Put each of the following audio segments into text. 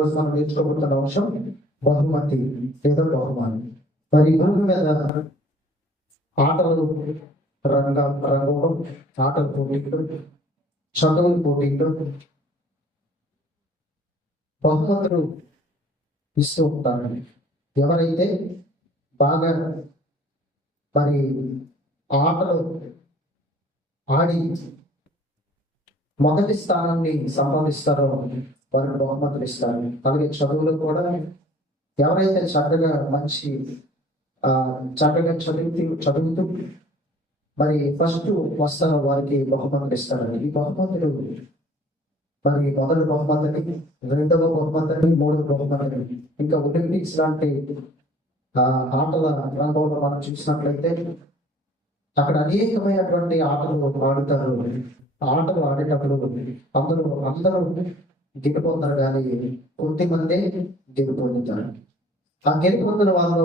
ఈరోజు మనం నేర్చుకోబోతున్న అంశం బహుమతి లేదా బహుమానం. మరి భూమి మీద ఆటలు రంగం, ఆటల పోటీలు, చదువుల పోటీలు, బహుమతులు ఇస్తూ ఉంటారు. ఎవరైతే బాగా మరి ఆటలు ఆడి మొదటి స్థానాన్ని సంపాదిస్తారో వారికి బహుమతులు ఇస్తారు. అలాగే చదువులు కూడా ఎవరైతే చక్కగా చదువుతూ మరి ఫస్ట్ వస్తారో వారికి బహుమతులు ఇస్తారండి. ఈ బహుమతులు మరి మొదటి బహుమతిని, రెండవ బహుమతిని, మూడవ బహుమతిని, ఇంకా ఒలింపిక్స్ లాంటి ఆటల రంగంలో మనం చూసినట్లయితే అక్కడ అనేకమైనటువంటి ఆటలు ఆడుతారు. ఆటలు ఆడేటప్పుడు అందరూ గెలుపొందారు, కానీ కొద్దిమంది గెలుపొందుతారు. ఆ గెలుపొందిన వాళ్ళు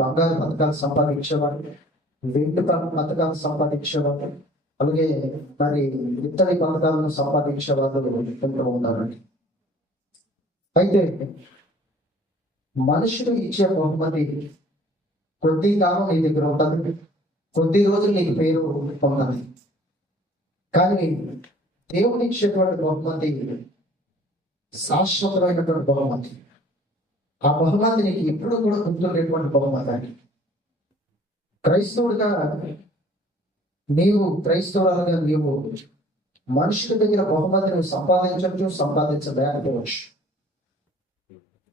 బంగారు పథకాలు సంపాదించేవారు, వెండి పథకాలు సంపాదించేవారు, అలాగే మరి ఇతర పథకాలను సంపాదించే వాళ్ళు ఉంటూ ఉన్నారండి. అయితే మనుషులు ఇచ్చే బహుమతి కొద్ది కాలం నీ దగ్గర ఉంటుంది, కొద్ది రోజులు నీకు పేరు పొందాలి. కానీ దేవుని ఇచ్చేటువంటి బహుమతి శాశ్వతమైనటువంటి బహుమతి. ఆ బహుమతి నీకు ఎప్పుడు కూడా గుర్తుండేటువంటి బహుమతి అని. క్రైస్తవులుగా నీవు మనుషుల దగ్గర బహుమతి నువ్వు సంపాదించలేకపోవచ్చు.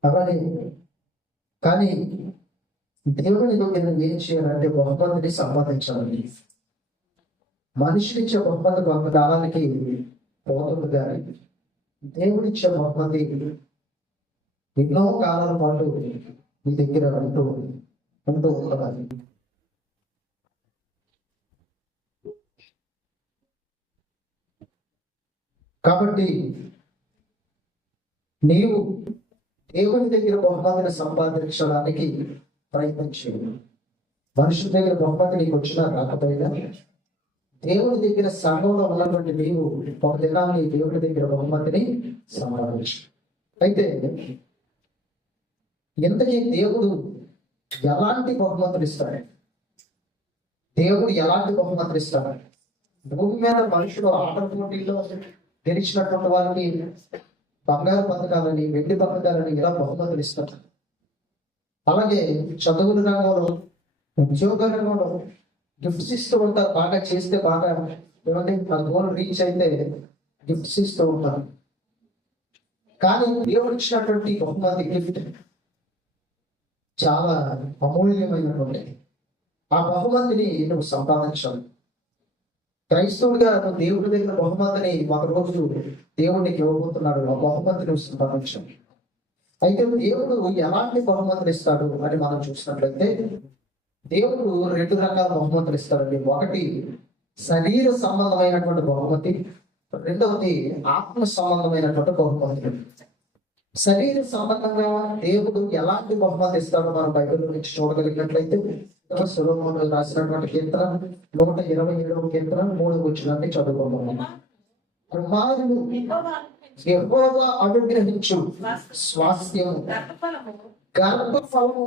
అలాగే కానీ దేవుని దగ్గర ఏం చేయాలంటే బహుమతిని సంపాదించాలి. మనిషినిచ్చే బహుమతి కొంతకాలానికి పోతుంది, కానీ దేవుడిచ్చే బహుమతి ఎన్నో కాలాల పాటు మీ దగ్గర ఉంటూ ఉండాలి. కాబట్టి నీవు దేవుని దగ్గర బహుమతిని సంపాదించడానికి ప్రయత్నం చేయాలి. మనుషుల దగ్గర బహుమతి నీకు వచ్చినా రాకపోయినా దేవుని దగ్గర సంఘంలో ఉన్నటువంటి నీవు ఒక దినాన్ని దేవుని దగ్గర బహుమతిని సంపాదించు. అయితే ఎంతకీ దేవుడు ఎలాంటి బహుమతులు ఇస్తాడు? భూమి మీద మనుషులు ఆటల పోటీల్లో గెలిచినటువంటి వారికి బంగారు పథకాలని, వెండి పథకాలని ఇలా బహుమతులు ఇస్తారు. అలాగే చదువుల రంగంలో, ఉద్యోగ రంగంలో గిఫ్ట్స్ ఇస్తూ ఉంటారు. బాగా చేస్తే బాగా ఏమంటే ఆ గోల్ రీచ్ అయితే గిఫ్ట్స్ ఇస్తూ ఉంటారు. కానీ దేవుడు ఇచ్చినటువంటి బహుమతి గిఫ్ట్ చాలా అమూల్యమైనటువంటి ఆ బహుమతిని నువ్వు సంపాదించాలి. క్రైస్తవుడిగా నువ్వు దేవుడి దగ్గర బహుమతిని ఒకరోజు దేవుడికి ఇవ్వబోతున్నాడు. ఆ బహుమతి నువ్వు సంపాదించాలి. అయితే దేవుడు ఎలాంటి బహుమతులు ఇస్తాడు అని మనం చూసినట్లయితే దేవుడు 2 రకాల బహుమతులు ఇస్తాడండి. ఒకటి శరీర సంబంధమైనటువంటి బహుమతి, రెండవది ఆత్మ సంబంధమైనటువంటి బహుమతి. శరీర సంబంధంగా దేవుడు ఎలాంటి బహుమతి ఇస్తాడో మనం బైబిల్ నుంచి చూడగలిగినట్లయితే సొలొమోను రాసినటువంటి కీర్తన 127వ కీర్తన 3వ వచనాన్ని చదువుకుంటున్నాం. కుమారుడు యెహోవా అనుగ్రహించు స్వాస్థ్యము, గర్భఫలము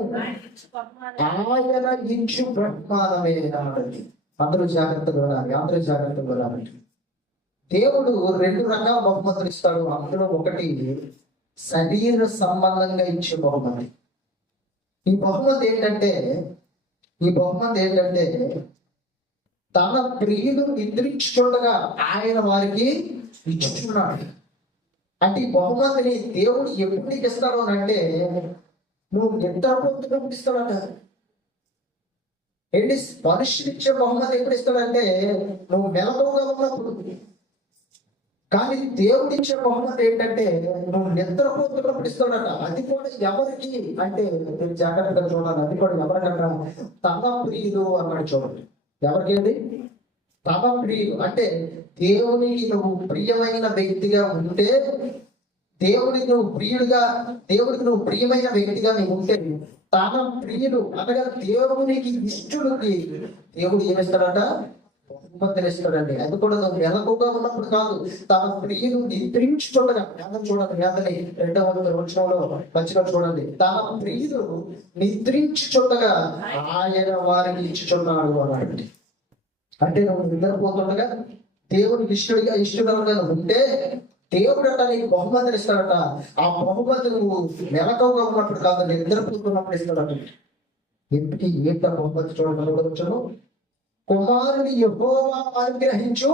ఆయన ఇచ్చు బహుమానమే అన్నది. అందరూ జాగ్రత్తగా వినాలి. దేవుడు 2 రకాల బహుమతులు ఇస్తాడు. అందులో ఒకటి శరీర సంబంధంగా ఇచ్చే బహుమతి. ఈ బహుమతి ఏంటంటే తన ప్రియుడు నిద్రించుండగా ఆయన వారికి ఇచ్చుచున్నాడు. అంటే ఈ బహుమతిని దేవుడు ఎప్పుడు ఇస్తాడు అని అంటే నువ్వు నిద్రపోతున్నప్పుడు ఇస్తాడట. ఏంటి మనుషులు ఇచ్చే బహుమతి ఎప్పుడు ఇస్తాడంటే నువ్వు మెలకువగా ఉన్నప్పుడు. కానీ దేవుడు ఇచ్చే బహుమతి ఏంటంటే నువ్వు నిద్రపోతున్నప్పుడు ఇస్తాడట. అది కూడా ఎవరికి అంటే మీరు జాగ్రత్తగా చూడాలి. అది కూడా ఎవరికన్నా తన ప్రియుడు అన్నాడు. చూడండి, ఎవరికేంటి తన ప్రియుడు అంటే దేవునికి నువ్వు ప్రియమైన వ్యక్తిగా ఉంటే, దేవుడికి నువ్వు ప్రియమైన వ్యక్తిగా నీవు ఉంటే తన ప్రియుడు అనగా దేవునికి ఇష్టడుకి దేవుడు ఏమిస్తాడట? బహుమతినిస్తాడండి. అది కూడా నువ్వు మెలకుగా ఉన్నప్పుడు కాదు, తన ప్రియులు నిద్రించుచుండగా. వేదం చూడండి, వేదని 2వ వచనంలో మంచిగా చూడండి. తన ప్రియులు నిద్రించుచుండగా ఆయన వారికి ఇచ్చుచున్నాడు అన్నాడు. అంటే నువ్వు నిద్రపోతుండగా దేవునికి ఇష్టడుగా ఉంటే దేవుడు అట నీకు బహుమతిని ఇస్తాడట. ఆ బహుమతి నువ్వు మెలకుగా ఉన్నప్పుడు కాదు, నిద్రపోతున్నప్పుడు ఇస్తాడట. ఇంటికి ఏంట బహుమతి చూడగలగొచ్చును. కుమారుని యెహోవా అనుగ్రహించు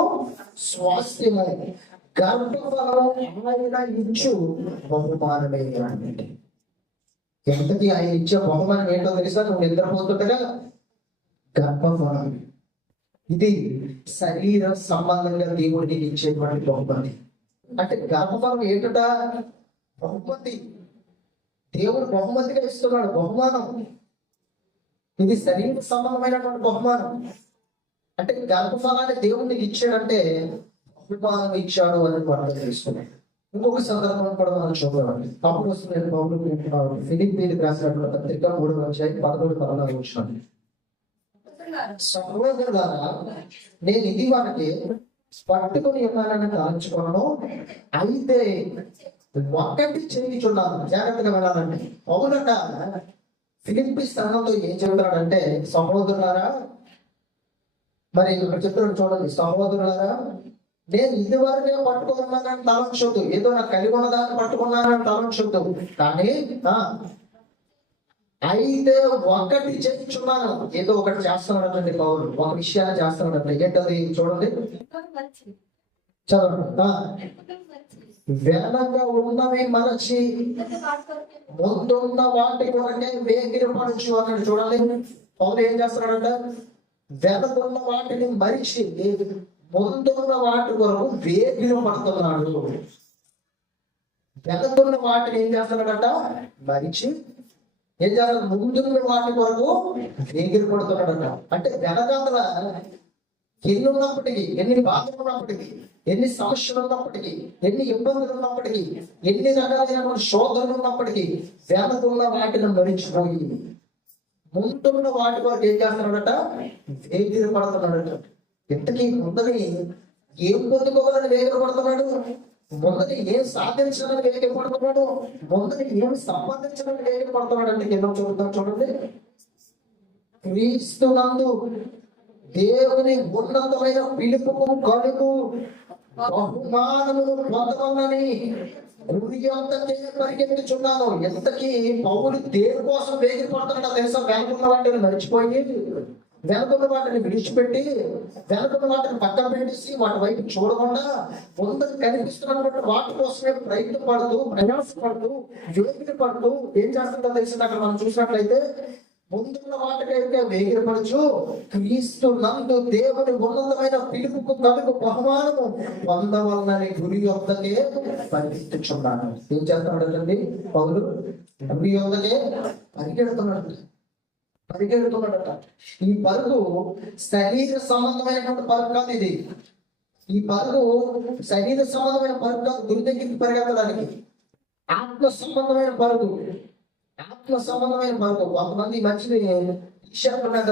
స్వాస్థ్యము, గర్భఫలము ఆయన ఇచ్చు బహుమానమే అంటే. ఎంతకి ఆయన ఇచ్చే బహుమానం ఏంటో తెలుసా? నువ్వు నిద్రపోతుండగా గర్భఫలం. ఇది శరీర సంబంధంగా దేవుడికి ఇచ్చేటువంటి బహుమతి. అంటే గర్భఫలం ఏంటట? బహుమతి. దేవుడు బహుమతిగా ఇస్తున్నాడు, బహుమానం. ఇది శరీర సంబంధమైనటువంటి బహుమానం. అంటే గర్భఫలాన్ని దేవుడికి ఇచ్చాడంటే బహుమానం ఇచ్చాడు అని అర్థం చేసుకున్నాడు. ఇంకొక సందర్భం కూడా మనం చూడాలి. అప్పుడు వస్తుంది పౌలు ఫిలిప్పీలకు రాసినటువంటి పత్రిక 3:11-14 వచ్చినాడు. సహోదరులారా, నేను ఇది వారికి పట్టుకుని ఉన్నానని తలంచుకోను, అయితే ఒకటి చేయించున్నాను. జాగ్రత్తగా వెళ్ళాలండి. పౌలట ఫిలిప్పీ స్థానంతో ఏం చెబుతున్నాడంటే, సహోదరులారా, మరి ఇక్కడ చెప్తున్నాడు చూడండి, సహోదరులారా నేను ఇది వరకే పట్టుకున్నానని తలంచొద్దు. ఏదో నాకు కలిగి ఉన్నదాన్ని పట్టుకున్నానని తలంచొద్దు. కానీ అయితే ఒకటి చేయించున్నాను. ఏదో ఒకటి చేస్తున్నాడండి పౌరులు, ఒక విషయాన్ని చేస్తున్నాడంటే. ఏంటది చూడండి, చదవండి. వెనక ఉన్నవి మరచి ముందున్న వాటి కొరకే వేగిరపడచ్చు అన్నాడు. చూడండి, పౌరు ఏం చేస్తున్నాడంట? వెనకున్న వాటిని మరిచి ముందున్న వాటి కొరకు వేగిర పడుతున్నాడు. వెనకున్న వాటిని ఏం చేస్తున్నాడట? మరిచి ఏం చేస్తాడు? ముందున్న వాటి కొరకు వేగిరి పడుతున్నాడట. అంటే వెనకాతల ఎన్ని ఉన్నప్పటికీ, ఎన్ని బాధలు ఉన్నప్పటికీ, ఎన్ని సమస్యలు ఉన్నప్పటికీ, ఎన్ని ఇబ్బందులు ఉన్నప్పటికీ, ఎన్ని రకాలైన శోధనలు ఉన్నప్పటికీ వెనకున్న వాటిని మరిచిపోయి ముందున్న వాటి కొరకు ఏం చేస్తున్నాడట? వేగిరి పడుతున్నాడట. ఇంతకీ ముందని ఏం పొందుకోవాలని వేగిరి పడుతున్నాడు? ముందని ఏం సాధించాలని వేగిరి పడుతున్నాడు? ముందని ఏం సంపాదించాలని వేగిరి పడుతున్నాడు అంటే ఎన్నో చూద్దాం. చూడండి, క్రీస్తునందు దేవుని ఉన్నతమైన పిలుపుకు కలుగు బహుమానమును పొందమని గురి అంతకే పరిగెత్తుచున్నాను. ఎంతకీ పౌలు దేని కోసం వేగిరి పడుతున్నాడో తెలుసా? వెనుకున్న వాటిని మర్చిపోయి, వెనుకున్న వాటిని విడిచిపెట్టి, వెనుకున్న వాటిని పక్కన పెట్టేసి వాటి వైపు చూడకుండా ముందుకు కనిపిస్తున్నటువంటి వాటి కోసమే ప్రయత్నపడుతూ, ప్రయాసపడుతూ, వేగిరి పడుతూ ఏం చేస్తుందో తెలిసింది. అక్కడ మనం చూసినట్లయితే ముందున్న వాటికైతే వేగిరపరచు, క్రీస్తు నందు దేవుని ఉన్నతమైన పిలుపుకు కలుగు బహుమానము పొందవలనని గురి యొద్దకే పరిగెత్తుచున్నాను. ఏం చేస్తున్నాడండి పౌలు? గురి యొద్దకే పరిగెడుతున్నాడట. ఈ పరుగు శరీర సంబంధమైనటువంటి పరుగు కాదు. ఇది ఈ పరుగు శరీర సంబంధమైన పరుగు కాదు. గురి దగ్గరికి పరిగెత్తడానికి ఆత్మ సంబంధమైన పరుగు. ఆత్మ సంబంధమైన పరుగు. కొంతమంది మంచిది టీషర్ట్ మీద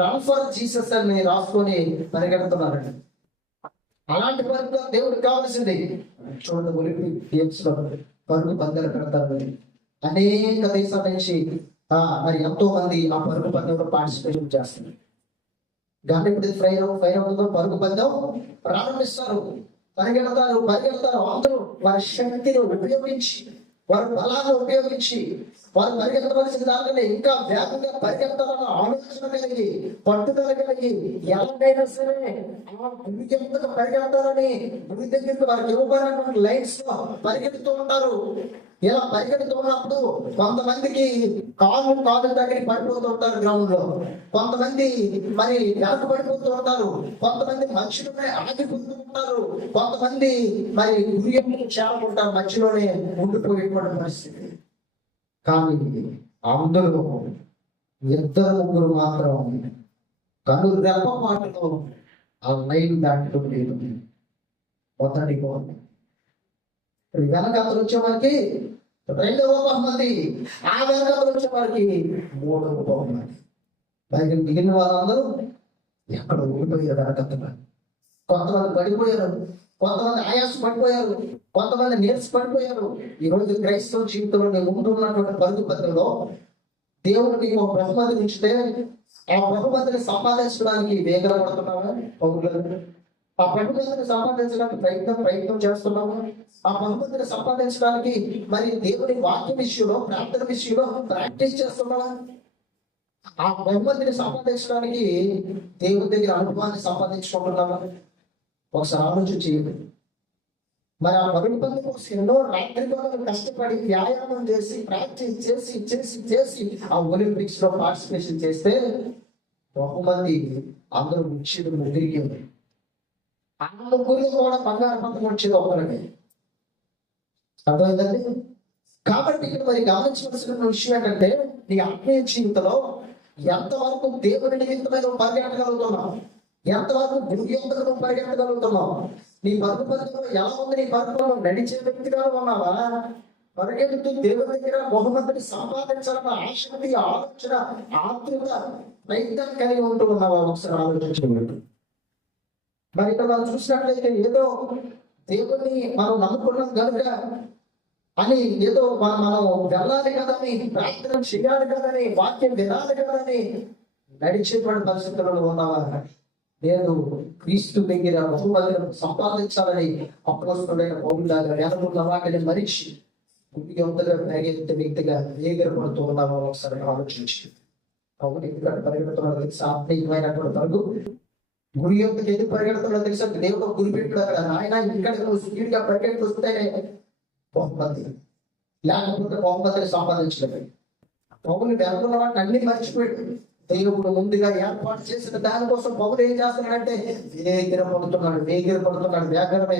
రన్ ఫర్ జీసస్ అని రాసుకొని పరిగెడుతున్నారండి. అలాంటి పరుగు దేవుడికి కావాల్సింది. చూడండి, ఒలింపిక్ గేమ్స్ లో పరుగు పందాలు పెడతారు. అనేక దేశాల నుంచి మరి ఎంతో మంది ఆ పరుగు పందెంలో పార్టిసిపేషన్ చేస్తున్నారు. గాలి ఫైర్ అవుతుందో పరుగు పందెం ప్రారంభిస్తారు. పరిగెడతారు. అందరూ వారి శక్తిని ఉపయోగించి, వారి బలాన్ని ఉపయోగించి వారు పరిగెత్తవలసిన దానికంటే ఇంకా వేగంగా పరిగెత్తాలన్న ఆలోచన కలిగి, పట్టుదల కలిగి, ఎలాగైనా సరే ఆ గుడి ఎంతగా పరిగెత్తాలని గుడి దగ్గరికి వారికి ఇవ్వబడినటువంటి లైన్స్ లో పరిగెడుతూ ఉంటారు. ఇలా పరిగెడుతూ ఉన్నప్పుడు కొంతమందికి కాలు దగ్గర పడిపోతూ ఉంటారు గ్రౌండ్ లో, కొంతమంది మరి వెనక పడిపోతూ ఉంటారు, కొంతమంది మధ్యలోనే ఆగిపోతూ ఉంటారు, కొంతమంది మరి గురి చేరుకుంటారు, మధ్యలోనే ఉండిపోయేటువంటి పరిస్థితి. కానీ అందరూ 2-3 మాత్రం కను రెప్ప మాటలో ఆ లైన్ దాటుకుంటూ మొదటి వెనకాతలు వచ్చే వారికి 2వ బహుమతి, ఆ వెనకాతలు వచ్చే వారికి 3వ బహుమతి. పైకి మిగిలిన వాళ్ళందరూ ఎక్కడ ఓడిపోయారు అరగతగా. కొంతమంది పడిపోయారు, కొంతమంది ఆయాసం పడిపోయారు, కొంతమంది నీరస పడిపోయారు. ఈ రోజు క్రైస్తవ జీవితంలో నీ ముందు ఉన్నటువంటి పరుగు పద్ధతిలో దేవుడు నీకు ఒక బహుమతిని ఉంచితే ఆ బహుమతిని సంపాదించడానికి వేగన పడుతున్నావా? పౌరులు ఆ బహుమతిని సంపాదించడానికి ప్రయత్నం చేస్తున్నావా? ఆ బహుమతిని సంపాదించడానికి మరి దేవుని వాక్య విషయంలో, ప్రార్థన విషయంలో ప్రాక్టీస్ చేస్తున్నావా? ఆ బహుమతిని సంపాదించడానికి దేవుని దగ్గర అనుభవాన్ని సంపాదించుకుంటున్నావా? ఒకసారి ఆలోచన చేయండి. మరి ఆ పరుగు పందెం కోసం ఎన్నో రాత్రి పగలు కష్టపడి వ్యాయామం చేసి ప్రాక్టీస్ చేసి చేసి చేసి ఆ ఒలింపిక్స్ లో పార్టిసిపేషన్ చేస్తే బహుమతి అందరూ వచ్చేది ముగ్గురికి. ఆ ముగ్గురు కూడా బంగారు పథకం వచ్చేది ఒకరికి. అర్థమైందండి? కాబట్టి ఇక్కడ మరి గమనించవలసిన విషయం ఏంటంటే, నీ ఆత్మీయ జీవితంలో ఎంతవరకు దేవుని నిమిత్తమై నువ్వు పరిగెట్టగలుగుతున్నావు, ఎంతవరకు గురుయంతకు నువ్వు పరిగెత్తగలుగుతున్నావు, నీ పరుగు పద్ధతిలో ఎలా ఉంది? నీ పరుగులో నడిచే వ్యక్తిగా ఉన్నావా? పరిగెడుతూ దేవుని దగ్గర బహుమతిని సంపాదించాలన్న ఆసక్తి, ఆలోచన, ఆతృత, ప్రయత్నం కలిగి ఉంటూ ఉన్నావా? ఒకసారి ఆలోచించండి. మరి ఇక్కడ మనం చూసినట్లయితే ఏదో దేవుని మనం నమ్ముకున్నాం కనుక అని ఏదో మనం వెళ్ళాలి కదని, ప్రార్థన చేయాలి కదని, వాక్యం వినాలి కదని నడిచేటువంటి పరిస్థితుల్లో ఉన్నావా? నేను క్రీస్తు దగ్గర బహుమతులను సంపాదించాలని అప్పొస్తలుడైన పౌలులాగా వెనకున్న వాటిని మరిచి గురియంతగా పరిగెత్తే వ్యక్తిగా వేగరపడుతూ ఉన్నావా? ఒకసారి ఆలోచించి. పౌలు ఇక్కడ పరిగెడుతున్నాడు తెలుసా? ఆత్మీయమైనటువంటి పరుగు. గురి యొక్క ఎందుకు పరిగెడుతున్నా తెలుసా? దేవుడు గురి పెట్టాడు అక్కడ. ఆయన ఇక్కడ నువ్వు స్పీడ్ గా పరిగెత్తి వస్తేనే బహుమతి, లేకపోతే బహుమతిని సంపాదించలేదు. పౌలు వెళ్తున్న వాటిని అన్ని మర్చిపోయాడు. దేవుడు ముందుగా ఏర్పాటు చేసిన దానికోసం పౌలు ఏం చేస్తున్నాడంటే వేగిరపడుతున్నాడు, వేగరమై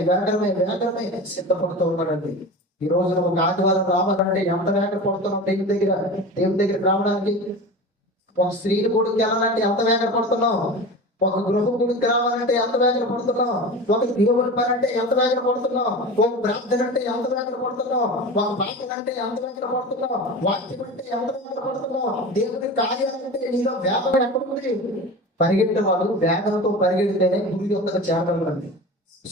సిద్ధపడుతూ ఉన్నాడండి. ఈ రోజు ఒక ఆదివారం రావాలంటే ఎంత వేగపడుతున్నాం దేవుని దగ్గర రావడానికి. ఒక స్త్రీని కొడుకు వెళ్ళాలంటే ఎంత వేగపడుతున్నాం, ఒక గృహ గుడికి రావాలంటే ఎంత వేగన పడుతున్నాం, ఒక దేవుడి పని అంటే ఎంత వేగన పడుతున్నాం, ఒక ప్రార్థన అంటే ఎంత వేగన పడుతున్నాం, ఒక పాఠం అంటే ఎంత వేగన పడుతున్నాం, వాక్యం అంటే ఎంత వేగన పడుతున్నాం, దేవుడి కార్యాలంటే నీలో వేగం ఎక్కడుంది? పరిగెట్టేవాడు వేగంతో పరిగెడితేనే గురి యొక్కకు చేరగలరండి.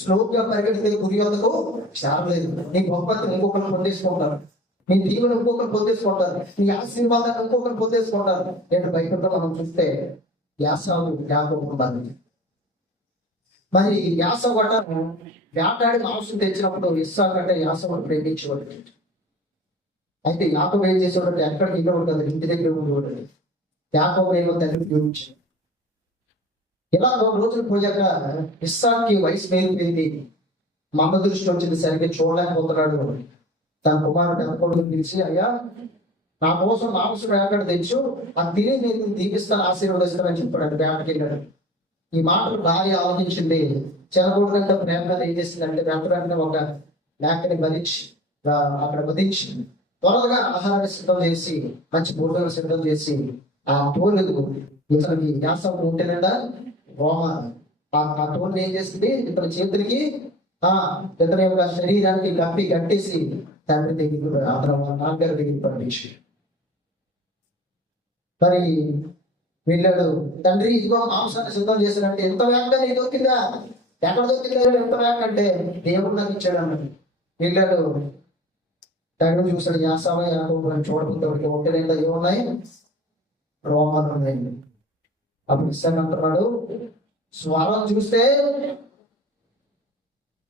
స్లోగా పరిగెడితే గురి యొక్కకు చేరలేదు. నీ గొప్పని ఇంకొకరు పొందేసుకుంటారు, నీ దీవుని ఇంకొకరు పొందేసుకుంటారు, నీ ఆశీర్వాదాన్ని ఇంకొకరు పొందేసుకుంటారు. నేను బయటతో మనం చూస్తే యాసావు యాకోబు బంధు. మరి యాసవు గట వేటాడి మాంసం తెచ్చినప్పుడు ఇస్సాకు అంటే యాసవును ప్రేమించేవాడు. అయితే యాకోబు ఏం చేసేవాడు? ఎక్కడికి ఇవ్వడు కదా, ఇంటి దగ్గర ఉండేవాడు. యాకోబు ఏమో తల్లి ప్రేమించాడు. ఇలా 2 రోజులు పోయాక ఇస్సాకుకి వయసు పెరిగిపోయింది. మా అమ్మ దృష్టి వచ్చింది, సరిగ్గా చూడలేకపోతున్నాడు. తన కుమారుడు ఎంతకొడుకు పిలిచి, అయ్యా నా కోసం మాంసం వేటాడ తెచ్చు, అది తిని నేను దీపిస్తాను, ఆశీర్వదిస్తానని చెప్పాడు. వేటకి వెళ్ళాడు. ఈ మాటలు భార్య ఆలోచించింది. చెలగూడు కంటే ప్రేమగా ఏం చేసిందంటే వెంటనే ఒక మేకని అక్కడ వధించి త్వరగా ఆహారాన్ని సిద్ధం చేసి, మంచి భోజనం సిద్ధం చేసి, ఆ తోలు ఇతనికి యాసం ఉంటేనండా రోమ ఆ తోలుని ఏం చేసింది, ఇతని చేతులకి ఇతని యొక్క శరీరానికి కట్టేసి తండ్రి దగ్గర అతను నాన్నగారి దగ్గర పంపించి మరి వెళ్ళాడు. తండ్రి ఇదిగో మాంసాన్ని సిద్ధం చేశాడంటే ఎంత వేగంగా నీకు దొరికిందా? ఎక్కడ దొరికిందా? ఎంత వేగం అంటే దేవుడు నాకు ఇచ్చాడు అన్నది. వెళ్ళాడు, తండ్రి చూసాడు. యాసావా యాకోబు అని చూడకుండా ఒకటి రెండు ఏమున్నాయి? రోమాలు ఉన్నాయి. అప్పుడు ఇస్తాను అంటున్నాడు, స్వరం చూస్తే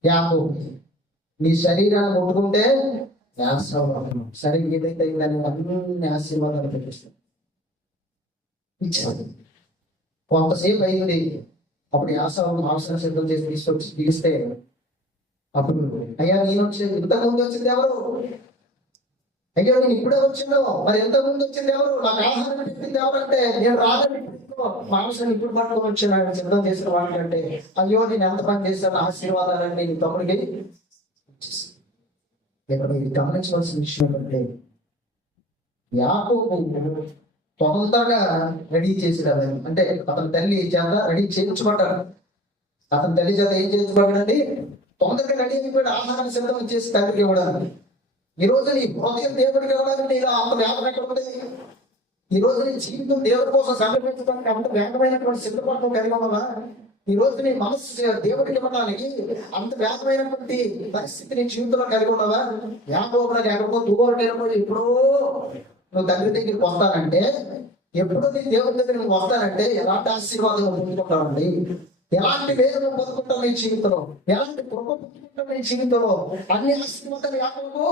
యాకోబు, నీ శరీరాన్ని ముట్టుకుంటే యాసావా. సరిగ్గా ఏదైతే అయిందని అన్ని ఆశీర్వాదాలు పెట్టిస్తాడు. ఇచ్చాడు. కొంతసేపు అయింది. అప్పుడు యాసావు మాంసం సిద్ధం చేసి తీసుకొచ్చి తీస్తే అప్పుడు, అయ్యా నేను వచ్చేది ఇంతకుముందు వచ్చింది ఎవరు? అయ్యో నేను ఇప్పుడే వచ్చిందో, మరి ఎంతకుముందు వచ్చింది ఎవరు? నాకు ఆహారం పెట్టింది ఎవరంటే నేను రాదని మాంసం ఇప్పుడు పట్టుకొని వచ్చాను సిద్ధం చేసిన వాటికంటే, అయ్యో నేను ఎంత పని చేశాను, ఆశీర్వాదాలని నేను తమ్ముడికి. ఇక్కడ మీరు గమనించవలసిన విషయం ఏంటంటే, యాకోబు తొందరగా రెడీ చేసినాడు. అంటే అతని తల్లి చేత రెడీ చేయించబడ్డాడు. అతని తల్లి చేత ఏం చేయించబడ్డాడండి? తొందరగా రెడీ అయిపోయాడు, ఆహారాన్ని సిద్ధం చేసి తండ్రికి ఇవ్వడానికి. ఈ రోజు నీ హృదయం దేవుడికి ఇవ్వడానికి నీలో అంత వ్యాపం ఎక్కడ ఉంది? ఈ రోజు నీ జీవితం దేవుడి కోసం సమర్పించడానికి అంత వేగమైనటువంటి సిద్ధపడటం కలిగి ఉన్నావా? ఈ రోజు నీ మనసు దేవుడికి ఇవ్వడానికి అంత వేగమైనటువంటి పరిస్థితి నీ జీవితంలో కలిగి ఉన్నావా? యాకోబులకు ఎక్కడికో దూరం వెళ్ళిపోయి ఎప్పుడో నువ్వు తండ్రి దగ్గరికి వస్తానంటే, ఎప్పుడో నీ దేవుడి దగ్గర నువ్వు వస్తానంటే ఎలాంటి ఆశీర్వాదం పొందుకుంటావండి? ఎలాంటి వేదన పొందుకుంటావు నీ జీవితంలో? ఎలాంటి కృప పొందుకుంటావు నీ జీవితంలో? అన్ని ఆశీర్వాదాలు యాకోబు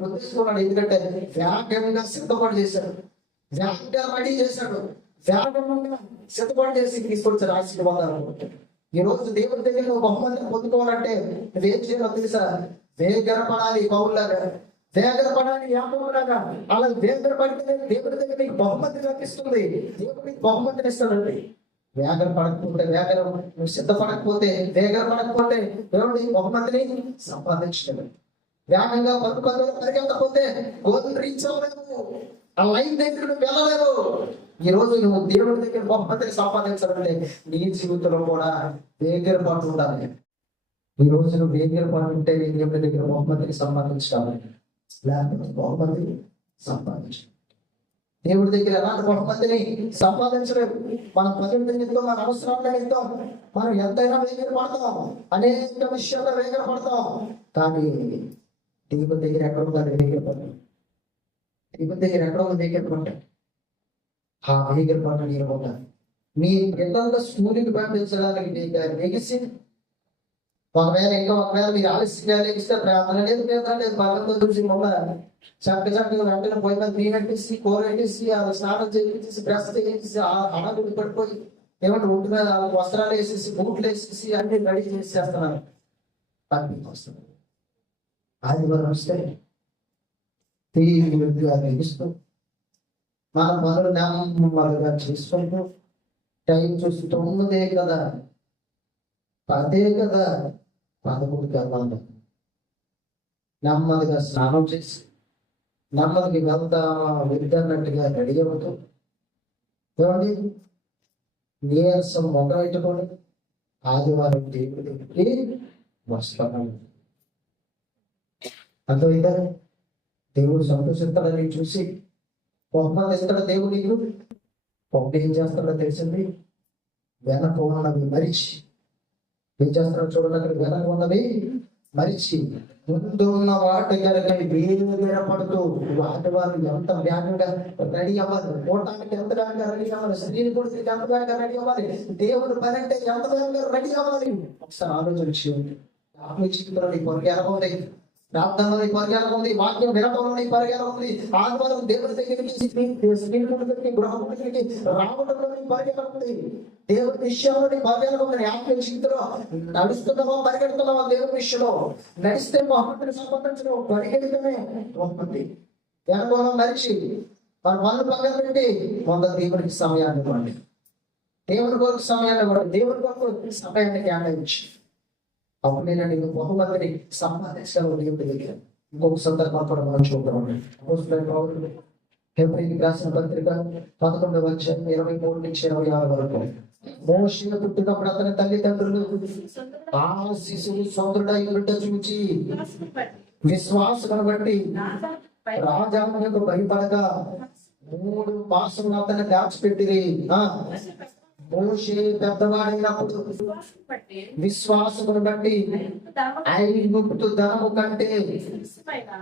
వృద్ధిస్తున్నాడు. ఎందుకంటే వేగంగా సిద్ధపాటు చేశాడు, వేగంగా రెడీ చేశాడు, వేగంగా సిద్ధపాటు చేసి తీసుకొచ్చాడు ఆశీర్వాదాలు. ఈ రోజు దేవుడి దగ్గర నువ్వు బహుమతిని పొందుకోవాలంటే నువ్వేం చేయాలో తెలుసా? వేగరపడాలి పౌరులాగా, వేగరపడాలి యాకోబులాగా. అలా వేగరపడితే దేవుడి దగ్గర నీకు బహుమతి లభిస్తుంది. దేవుడు నీకు బహుమతిని ఇస్తాడండి. వేగర పడకపోతే నువ్వు సిద్ధపడకపోతే పడకపోతే దేవుడి బహుమతిని సంపాదించలేదు. వేగంగా పరుగులో పరిగెత్తకపోతే గోధుమ రీచ్ అవ్వలేదు, ఆ లైన్ దగ్గర నువ్వు వెళ్ళలేదు. ఈ రోజు నువ్వు దేవుడి దగ్గర బహుమతిని సంపాదించాలంటే నీ జీవితంలో కూడా వేగరపాటు ఉండాలి. ఈ రోజు నువ్వు వేగరపాటు ఉంటే నీ దేవుడి దగ్గర బహుమతిని సంపాదించాలి, లేకపోతే బహుమతి సంపాదించాలి. దేవుడి దగ్గర ఎలాంటి బహుమతిని సంపాదించలేదు. మన పనుల నిమిత్తం, మన అవసరాల నిమిత్తం మనం ఎంతైనా వేగరపడతాం, అనేక విషయాల్లో వేగరపడతాం. కానీ దేవుడి దగ్గర ఎక్కడ ఉందని వేగరపడతాం. దేవుడి దగ్గర ఎక్కడ ఉంది వేగరపడతాం. ఆ వేగరపడ నేను ఉంటాను. మీ పిల్లల స్కూల్కి పంపించడానికి వేగిసి ఒకవేళ మీరు ఆలస్యంగా లేగిస్తే ప్రార్థన లేదు, పేద లేదు, పక్కన చూసి మమ్మల్ని చక్కగా వెంటనే పోయి మీద నీళ్ళు పెట్టేసి, కూర పెట్టేసి, వాళ్ళు స్నానం చేయించేసి, బ్రష్ చేయించేసి, అడగుడి పడిపోయి ఏమంటే ఒంటి మీద వస్త్రాలు వేసేసి, బూట్లు వేసేసి అన్ని రెడీ చేసేస్తున్నారు. వస్తున్నారు ఆదివారం వస్తే తీరుగా నిలుస్తూ మన పనులు నెమ్మదిగా చేసుకుంటూ టైం చూసి 9 కదా 10 కదా 11 వెళ్ళాలి. నెమ్మదిగా స్నానం చేసి నెమ్మదిగా వెళ్తాన్నట్టుగా రెడీ అవుతూ ఏమండి నీరసం మొగ్గ పెట్టుకొని ఆదివారం దేవుడికి వస్తాను. అర్థమైందా? దేవుడు సంతోషిస్తాడని చూసి బహుమతి ఇస్తాడు దేవుడు. నీకు పొగ ఏం చేస్తాడో తెలిసింది. వెనక ఉన్నవి మరిచి ఏం చేస్తాడో చూడండి. అక్కడ వెనక ఉన్నవి మరిచి ముందు ఉన్న వాటి కనుక వేరుపడుతూ వాటి వారు ఎంత వేగంగా రెడీ అవ్వాలి, ఓటానికి ఎంత వేగంగా రెడీ అవ్వాలి, స్త్రీని కూడా ఎంత వేగంగా రెడీ అవ్వాలి, దేవుడు పని అంటే ఎంత వేగంగా రెడీ అవ్వాలి. ఒకసారి ఆలోచన చేయండి. ఆలోచించుకున్న నీ కొరకు ఎలా ఉంది, ప్రార్థనలో నీ కొరకు ఎలా ఉంది, వాక్యం వినటంలో నీ కొరకు ఎలా ఉంది, ఆదివారం దేవుడి దగ్గరికి గృహం దగ్గరికి రావడంలో నీ కొరకు ఎలా ఉంది, దేవుడి విషయంలో నీ కొరకు ఎలా ఉంది. ఆత్మీయ జీవితంలో నడుస్తున్నావా, పరిగెడుతున్నావా? దేవుడి విషయంలో నడిస్తే బహుమతిని సంపాదించడం, పరిగెడితేనే బహుమతి. వెనకోవడం మరిచి మన పనులు పక్కన పెట్టి దేవుడికి సమయాన్ని ఇవ్వండి. దేవుడి కొరకు సమయాన్ని ఇవ్వండి. దేవుడి కొరకు సమయాన్ని కేటాయించి అప్పుడు నేను బహుమతిని సంపాదించాను దేవుడి దగ్గర. ఇంకొక సందర్భం కూడా మనం చూద్దామండి. రాసిన పత్రిక 11వ అధ్యాయం 23 నుంచి 26 వరకు. మోషే పుట్టినప్పుడు అతని తల్లిదండ్రులు ఆ శిశువు సోదరుడై ఉంట చూచి విశ్వాసమును బట్టి రాజాకు భయపడగా 3 మాసములు అతన్ని దాచిపెట్టిరి. మోషే పెద్దవాడైనప్పుడు విశ్వాసమును బట్టి ఐగుప్తు ధనము కంటే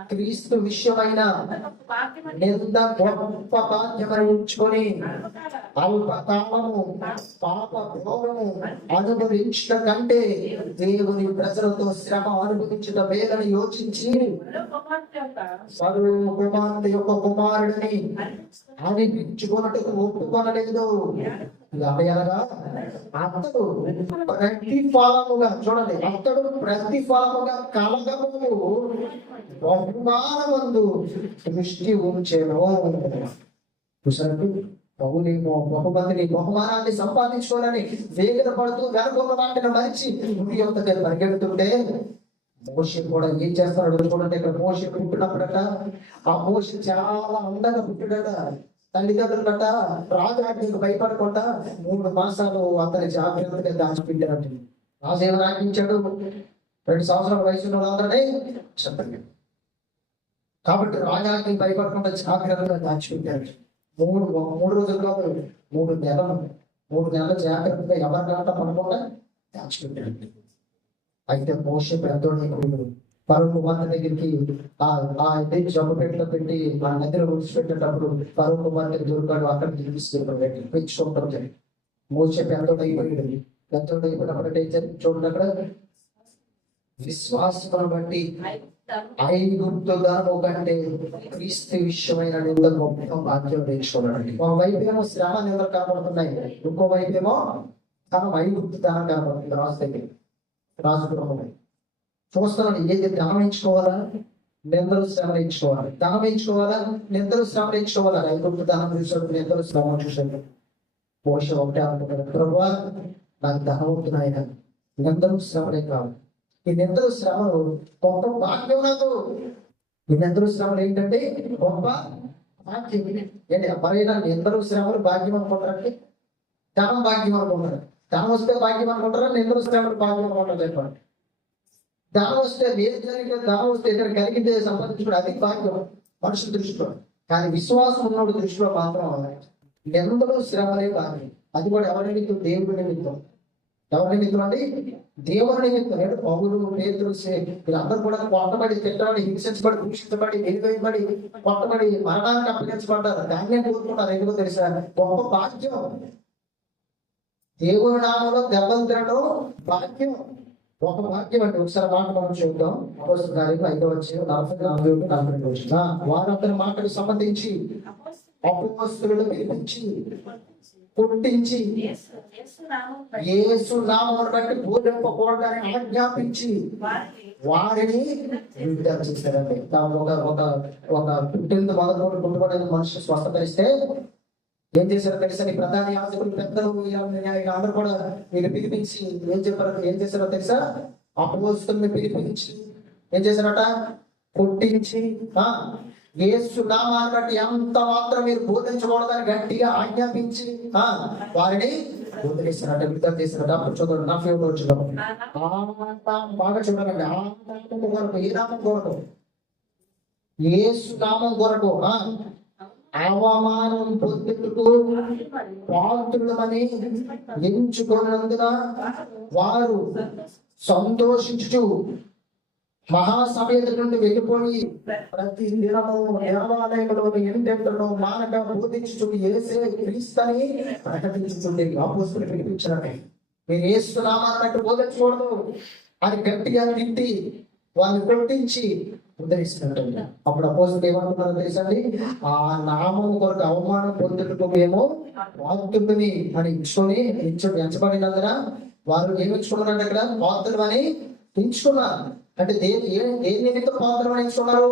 క్రీస్తు విషయమైన నింద గొప్ప భాగ్యమని ఉంచుకొని అల్పకాలము పాప భోగము అనుభవించట కంటే దేవుని ప్రజలతో శ్రమ అనుభవించట మేలని యోచించి సర్వ కుమార్తె యొక్క కుమారుడిని అనిపించుకున్నట్టుకు ఒప్పుకొనలేదు. అతడు ప్రతిఫలముగా చూడండి, అతడు ప్రతిఫలముగా కలగము బహుమానమందు దృష్టి ఉంచెను. పౌలేమో బహుమానాన్ని సంపాదించుకోవాలని వేగన పడుతూ వెనకొన్న వాటిని మరిచి ఇంటి యొక్క పరిగెడుతుంటే మోషే కూడా ఏం చేస్తాడు చూడండి. ఇక్కడ మోషే పుట్టినప్పుడట ఆ మోషే చాలా అందంగా పుట్టాడట. తల్లిదండ్రులట రాజానికి భయపడకుండా 3 మాసాలు అతని జాగ్రత్తగా దాచిపెట్టారట. రాజు ఏమైనా ఆజ్ఞించాడు? 2 సంవత్సరాల వయసులో వాళ్ళందరినీ చెప్పండి. కాబట్టి రాజానికి భయపడకుండా జాగ్రత్తగా దాచిపెట్టారు. మూడు మూడు రోజులు కాదు, 3 నెలలు, 3 నెలలు జాగ్రత్తగా ఎవరి కాట పడకుండా దాచిపెట్టాడు. అయితే మోషే పెద్దోడు పరో కుమార్తె దగ్గరికి ఆ ఇంటికి జబ్బుపేటలో పెట్టి ఆ నదిలో విడిచిపెట్టేటప్పుడు పరో కుమార్తె దొరికాడు. అక్కడ తీసుకెళ్ళి పెంచుకుంటుంది. మోసే పెద్దోడు అయిపోయాడు. పెద్దోడు అయిపోయినప్పుడు ఏం జరిగింది చూడండి. అక్కడ విశ్వాసమును బట్టి ఐగుప్తు ధనము కంటే క్రీస్తు విషయమైన గొప్ప భాగ్యం నేర్చుకున్నాడు. ఒక వైపు ఏమో శ్రమ నిందలు కనబడుతున్నాయి, ఇంకో వైపు ఏమో ధనం ఐగుప్తు ధనం కనబడుతుంది. రాజు దగ్గర రాజు గృహం చూస్తున్నాడు. ఏది ధనం ఎంచుకోవాలా, నిందలు శ్రమ ఎంచుకోవాలి. ధనం ఎంచుకోవాలా, నిందలు శ్రమ ఎంచుకోవాలా. ఐగుప్తు ధనం చూసాడు, నిందలు శ్రమ చూసాడు. మోషే ఒకటే అనుకున్నాడు, ప్రభువా నాకు ధనం వద్దు నాయన, నిందలు శ్రమలే కావాలి. ఈ నిందలు శ్రమలు గొప్ప భాగ్యం నాకు. ఈ నిందలు శ్రమలు ఏంటంటే గొప్ప భాగ్యం. ఏంటి ఎవరైనా నిందలు శ్రమలు భాగ్యం అనుకుంటారంటే ధనం భాగ్యం అనుకుంటారు. ధనం వస్తే భాగ్యం అనుకుంటారా, నిందలు శ్రమలు భాగ్యం అనుకుంటారు. చెప్పండి. ధనం వస్తే ఏది జరిగితే ధనం వస్తే ఇక్కడ కలిగితే సంపాదించుకోవడం అది భాగ్యం మనుషుల దృష్టిలో. కానీ విశ్వాసం ఉన్నోడు దృష్టిలో మాత్రం నిందలు శ్రమలే భాగ్యం. అది కూడా ఎవరి నిమిత్తం? దేవుడి నిమిత్తం. ఎవరి నిమిత్తం అండి? దేవుని నిమిత్తం. పౌరులు, పేదలు, వీళ్ళందరూ కూడా కొట్టబడి, తిట్టబడి, హింసించబడి, దూషించబడి, వెలివేయబడి, కొట్టబడి మరణానికి అప్పగించబడ్డారు. దాన్నే కోరుకున్నారు. ఎందుకో తెలుసా? గొప్ప భాగ్యం. దేవుని నామంలో దెబ్బలు తినడం భాగ్యం, గొప్ప భాగ్యం అండి. ఒకసారి మాట మనం చూద్దాం. అపోస్తలుల కార్యం 5:40-42 వారు అతని మాటకు సంబంధించి అపోస్తలులను పిలిపించి కొట్టించి యేసు నామమును బట్టి బోధింపకూడదని ఆజ్ఞాపించి వారిని విడుదల చేశారండి. ఒక పుట్టింది మొదలుకొని పుట్టుబడిన మనిషి స్వస్థపరిస్తే ఏం చేశారో తెలుసా? ఈ ప్రధాన యాజకులు, పెద్దలు, అందరూ కూడా వీళ్ళు పిలిపించి ఏం చేశారో తెలుసా? అపోస్తలులను పిలిపించి ఏం చేశారట? కొట్టించి యేసు నామాన్ని బట్టి ఎంత మాత్రం మీరు బోధించకూడదని గట్టిగా ఆజ్ఞాపించి వారిని వదిలేశారట, విడుదల చేశారట. అప్పుడు చూడండి, నా ఫేవరెట్ వచ్చిన బాగా చూడాలండి. ఆ నామం కొరకు, ఏ నామం కొరకు? యేసు నామం కొరకు అవమానం పొందుటకు పాత్రులమని ఎంచుకున్నందున వారు సంతోషించుచు మహాసభ్యత నుండి వెళ్ళిపోయి ప్రతి దినము దేవాలయంలో ఎంటెంటను మానక బోధించుచు యేసే క్రీస్తుని ప్రకటించుచుండే. అపోస్తలులు పిలిపించారని, మీరు యేసు నామాన్ని బట్టి బోధించకూడదు అని గట్టిగా తిట్టి వాళ్ళని కొట్టించి ఉద్ధరిస్తున్నట్టు. అప్పుడు అపోస్తలులు ఏమనుకున్నారో తెలుసండి? ఆ నామం కొరకు అవమానం పొందుటకు మేము పాత్రులని అని ఎంచబడినందున వారు ఏమించుకున్నారంటే అక్కడ పాత్రులు అని ఎంచుకున్నారు. అంటే దేని నిమిత్తం పాత్రలు ఎంచుకున్నారు?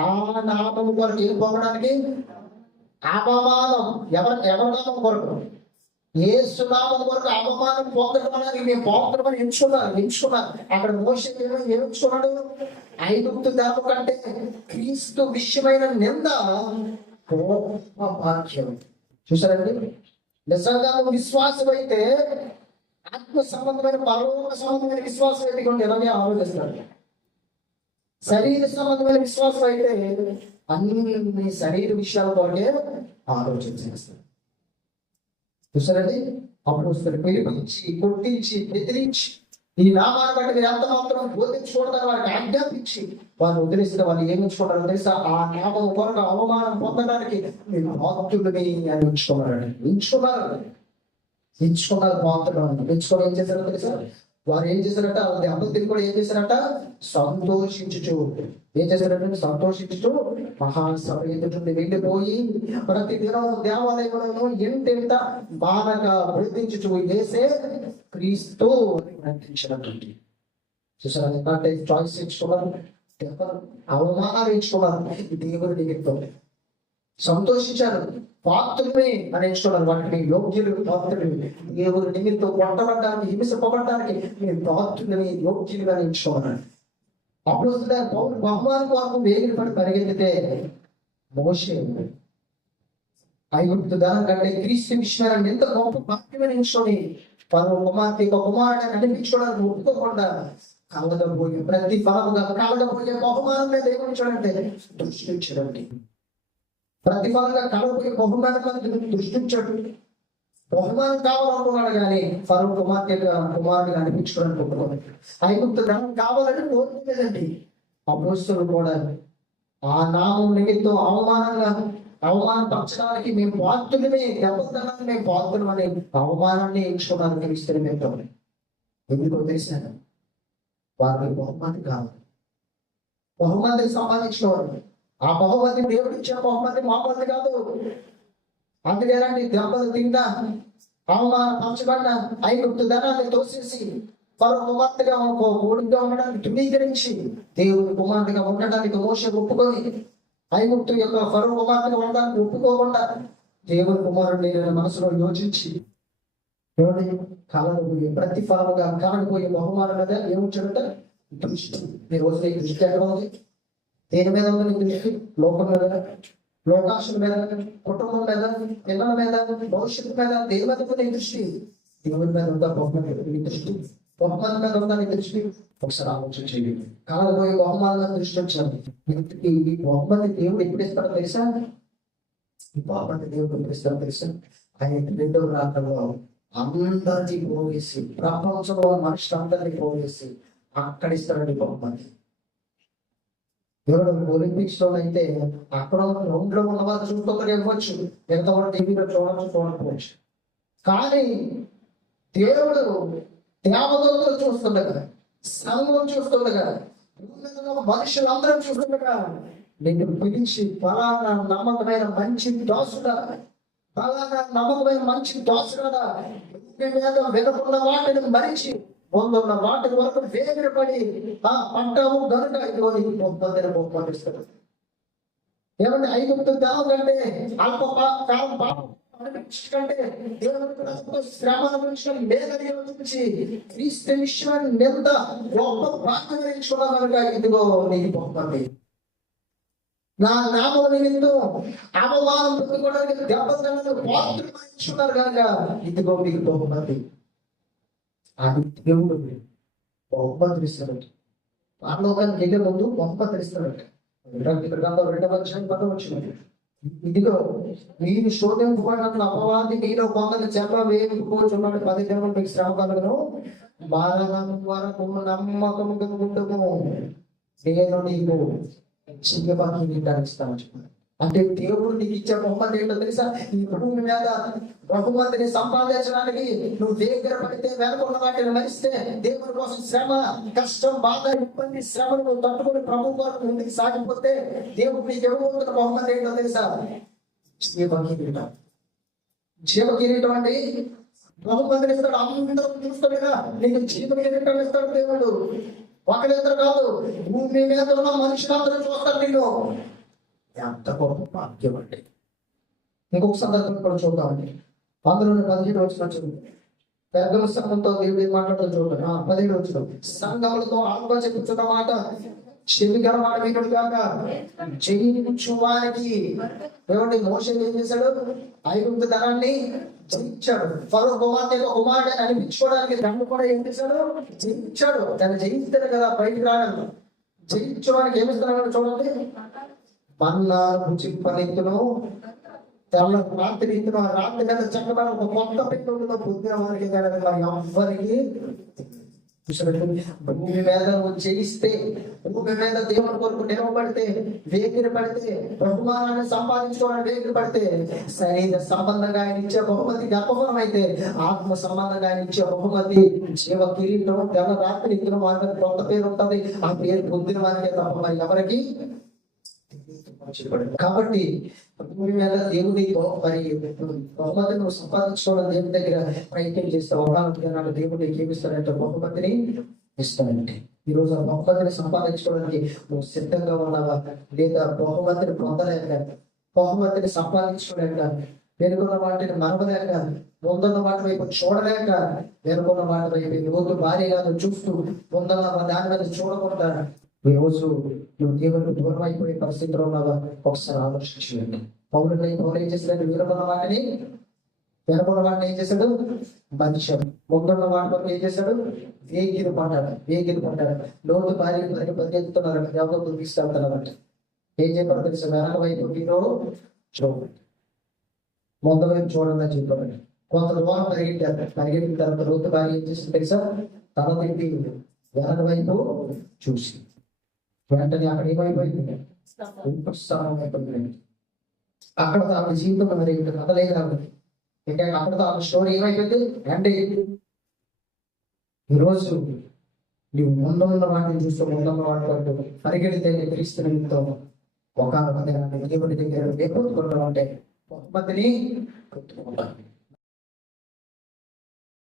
ఆ నామం కొరకు ఏం పొందడానికి? అవమానం. ఎవరి నామం కొరకు? యేసు నామం కొరకు అవమానం పొందడానికి మేము పాత్రమని ఎంచుకున్నారు. అక్కడ మోషే ఏమించుకున్నాడు? ఐగుప్తు ధనము కంటే క్రీస్తు విషయమైన నింద గొప్ప భాగ్యం. చూసారండి? నిజంగా విశ్వాసం అయితే, ఆత్మ సంబంధమైన పరలోక సంబంధమైన విశ్వాసం అయితే కొన్ని ఇలాగే ఆలోచిస్తాడు. శరీర సంబంధమైన విశ్వాసం అయితే అన్ని శరీర విషయాలతోనే ఆలోచించేస్తాడు. చూసారండి? అప్పుడు పిలిపించి కొట్టించి బెదిరించి ఈ నామాన్ని బట్టి మీరు ఎంత మాత్రం బోధించుకోవడానికి వారికి ఆజ్ఞాపించి వారిని వదిలేసిన వాళ్ళు ఏమించుకుంటారో తెలుసా? ఆ నామం కొరకు అవమానం పొందడానికి మీరు పాత్రులని అని ఎంచుకున్నారు పాత్రలు. ఎంచుకొని ఏం చేశారో తెలుసా? వారు ఏం చేశారట? అబద్ధిని కూడా ఏం చేశారట? సంతోషించుచు మహాసభ ఎదుటి వెళ్ళిపోయి ప్రతి దినం దేవాలయంలో ఎంతెంత బాగా బోధించుచు యేసే క్రీస్తు ప్రకటించినటువంటి. చూసారా? ఎందుకంటే చాయిస్ ఎంచుకున్నారు, అవమానాలు ఎంచుకున్నారు. దేవుడి నిమిత్తం సంతోషించారు. పాత్రులే అని ఎంచుకున్నారు. వాటిని యోగ్యులు, పాత్రులు. దేవుడి నిమిత్తం కొట్టబడ్డానికి, హింసింపబడ్డానికి మీరు పాత్రులని, యోగ్యులుగా ఎంచుకున్నారు. అప్పుడు పౌరు బహుమానం కోసం వేగిరి పడి పరిగెత్తితే మోషే ఐగుప్తు ధనం కంటే క్రీస్తు విషయాన్ని ఎంత గొప్ప భాగ్యమని ఎంచుకొని పలు కుమార్తె కుమారుడు అనిపించుకోవడానికి ఒప్పుకోకుండా కలగబోయే ప్రతి ఫలముగా కలగబోయే బహుమానం మీద ఏమించాడంటే దృష్టించడండి. ప్రతిఫలంగా కడపకి బహుమానం దృష్టించాడు. బహుమానం కావాలనుకున్నాడు కానీ ఫరో కుమారుడిగా అనిపించుకోవడానికి ఒప్పుకోలేదు. ఐగుప్తు ధనం కావాలని కోరుకోలేదండి. అపోస్తలులు కూడా ఆ నామం నిమిత్తం అవమానపరచడానికి మేము పాత్రులమే, దెబ్బతనాన్ని మేము పాత్రులమని అవమానాన్ని ఎంచుకున్నారు క్రీస్తు నిమిత్తం. ఎందుకో తెలిసాను, వారికి బహుమతి కావాలి, బహుమతిని సంపాదించుకోవాలి. ఆ బహుమతి దేవుడు ఇచ్చిన బహుమతి మామూలు కాదు. అందుకేనండి దెబ్బలు తిన్నా అవమానపరచబడ్డ ఐగుప్తు ధనాన్ని తోసేసి ఫరో కుమార్తెగా కోడిగా ఉండడానికి ధృవీకరించి దేవుని కుమార్తెగా ఉండడానికి మోషే ఒప్పుకొని ఐగుప్తు యొక్క ఫరో కుమార్తెగా ఉండడానికి ఒప్పుకోకుండా దేవుని కుమారుడిని మనసులో యోచించి దేవుని కలగబోయే ప్రతిఫలముగా కలగబోయే బహుమానం మీద ఏముంచాడంట? దృష్టి. ఈ రోజు నీ దృష్టి ఎక్కడ ఉంది? దేని మీద ఉంది నీ దృష్టి? లోకం మీద, లోకాశుల మీద, కుటుంబం మీద, పిల్లల మీద, భవిష్యత్తు మీద, దేని మీద నీ దృష్టి? దేవుని మీద ఉందా బహుమతి నీ దృష్టి? బహుమతి మీద ఉందా నీ దృష్టి? ఒకసారి ఆలోచన చేయండి. కలగబోయే బహుమానాల దృష్టి వచ్చాను. ఈ బహుమతి దేవుడు ఎప్పుడు ఇస్తాడో తెలుసా? ఈ బహుమతి దేవుడు ఎప్పుడు ఇస్తాడో తెలుసా? ఆయన రెండవ రాకడలో అందరినీ పోగేసి, ప్రపంచంలో మనుషులందరినీ పోగేసి అక్కడ ఇస్తాడండి బహుమతి. దేవుడు ఒలింపిక్స్ లో అయితే అక్కడ రౌండ్ లో ఉన్న వాళ్ళు చూసుకుంటే ఇవ్వచ్చు, మిగతా వాళ్ళు టీవీలో చూడకపోవచ్చు. కానీ దేవుడు దేవతలు చూస్తుండగా, సంఘం చూస్తుండగా, మనుషులందరూ చూస్తుండగా నిన్ను పిలిచి ఫలానా నమ్మకమైన మంచి దాసుడా, ఫలానా నమ్మకమైన మంచి దాసుడా, వెనుకున్న వాటిని మరిచి ముందున్న వాటి వరకు వేగిరపడి పట్టాము గనుక ఇదిగో నీకు బహుమతిస్తాడు. ఏమంటే ఐగుప్తు ధనం కంటే అల్పకాలం పాపం కంటే దేవుడు శ్రమను గురించి మేలని యోచించి క్రీస్తు విషయాన్ని ఎంత గొప్ప ప్రార్థన కనుక ఇదిగో నీకు బహుమతి. నా నామం నిమిత్తం అవమానం పొందుకోవడానికి దెబ్బలు పాత్రున్నారు కనుక ఇదిగో నీకు బహుమతి. అది దేవుడు బహుమతులు ఇస్తాడంట. పరలోకానికి వెళ్ళే ముందు బహుమతులు ఇస్తాడంట. 2 ఇదిగో మీరు శోధింపబడిన అపవాది మీలో కొందరు చెప్ప వేపుకోచున్నాడు 10 దినములు మీకు శ్రమ కలుగును, మరణం వరకు నమ్మకము కలుగుటము, నేను నీకు జీవవాక్యం వినడానికి ఇస్తాను చెప్పాను. అంటే దేవుడు నీకు ఇచ్చే బహుమతి ఏంటో తెలుసా? ఈ భూమి మీద బహుమతిని సంపాదించడానికి నువ్వు దగ్గర పడితే, వెనుకున్న వాటిని మరిస్తే, దేవుని కోసం శ్రమ, కష్టం, బాధ, ఇబ్బంది, శ్రమను నువ్వు తట్టుకుని ప్రభు కొరకు ముందుకు సాగిపోతే దేవుడు నీకు ఇవ్వబోతున్న బహుమతి ఏంటో తెలుసా? జీవ కిరీటం. జీవ కిరీటం అంటే బహుమతిని ఇస్తాడు. అందరూ చూస్తాడుగా నీకు జీవ కిరీటం ఇస్తాడు దేవుడు. ఒకరిద్దరు కాదు, భూమి మీద ఉన్న మనుషులందరూ చూస్తారు నిన్ను. ఎంత గొప్ప భాగ్యం అండి. ఇంకొక సందర్భం కూడా చూద్దామండి. 17 వచ్చిన పెద్దల సంఘంతో దేవుడు మాట్లాడుతూ చూడండి. 17 వచ్చిన సంఘములతో ఆత్మ చెప్పుతున్న మాట చెవిగలవాడు వీరుడు కాక జయించువానికి. దేవుడి మోషే ఏం చేశాడు? ఐగుప్తు ధనాన్ని జయించాడు. ఫరో కుమారుడు అనిపించుకోవడానికి దాన్ని కూడా ఏం చేశాడు? జయించాడు. దాన్ని జయిస్తాడు కదా బయటికి రాగలరు. జయించడానికి ఏమిస్తున్నాడు చూడండి. మన్నాను భుజింపనెత్తును, తెల్ల రాత్రి ఇత్తును, రాత్రి మీద చక్కగా ఒక కొత్త పెట్టులో పొద్దున వారికి ఎవ్వరికి భూమి మీద నువ్వు జయిస్తే, భూమి మీద దేవుని కొరకు నిలవబడితే, వేగిరి పడితే, బహుమానాన్ని సంపాదించుకోవడానికి వేగిరి పడితే, శరీర సంబంధంగా ఆయన ఇచ్చే బహుమతి గర్భఫలం అయితే, ఆత్మ సంబంధంగా ఆయన ఇచ్చే బహుమతి జీవ కిరీటం. తెల్ల రాత్రి ఇత్తున వారికి కొత్త పేరు ఉంటుంది. ఆ పేరు పొందిన వారికి తప్ప ఎవరికి. కాబట్టి భూమి మీద దేవుడి మరి బహుమతిని నువ్వు సంపాదించుకోవడం దేవుడి దగ్గర ప్రయత్నం చేస్తావు. ఒకనాడు దేవుడు నీకు ఏమిస్తాడంటే బహుమతిని ఇస్తాడంటే. ఈ రోజు ఆ బహుమతిని సంపాదించుకోవడానికి నువ్వు సిద్ధంగా ఉన్నావా? లేదా బహుమతిని పొందలేక, బహుమతిని సంపాదించుకోలేక, వెనుకున్న వాటిని మరవలేక, ముందున్న వాటి వైపు చూడలేక, వెనుకున్న వాటి వైపు రోజు భారీగా చూస్తూ ముందున్న దాని మీద చూడకుండా ఈ రోజు నువ్వు దేవునికి దూరం అయిపోయే పరిస్థితిలో ఉన్నావా? ఒకసారి ఆలోచించండి. పౌలు ఏం చేశాడు? వెనుకున్న వాటిని ఏం చేశాడు? మనిషాడు. ముందున్న వాటి వరకు ఏం చేశాడు? వేగిరి పడ్డాడు. లోతు భార్య పరిగెత్తుతున్నారు, ఎవరు తీసుకెళ్తున్నారంట. ఏం చెప్పారు తెలుసా? వెనక వైపు మీరు చూడండి, మొదలైన చూడండి అని చెప్పాడు. కొంత దూరం పరిగెట్టారు. పరిగెట్టిన తర్వాత రూతు భార్య ఏం చేసింది తెలుసా? తల తిప్పి వెనక వైపు చూసి వెంటనే అక్కడ ఏమైపోయింది? ఉపస్థానం అయిపోయింది. అక్కడ ఆవిడ జీవితం మరి కథలేదు కాబట్టి ఇంకా అక్కడతో ఆవిడ స్టోరీ ఏమైపోయింది అంటే ఈరోజు నీవు ముందు ఉన్న వాటిని చూస్తూ ముందున్న వాటితో పరిగెడితే క్రీస్తు నిమిత్తం ఒక దేవుడి దగ్గర ఎప్పుడు ఉంటే బహుమతిని కొట్టుకుంటాను.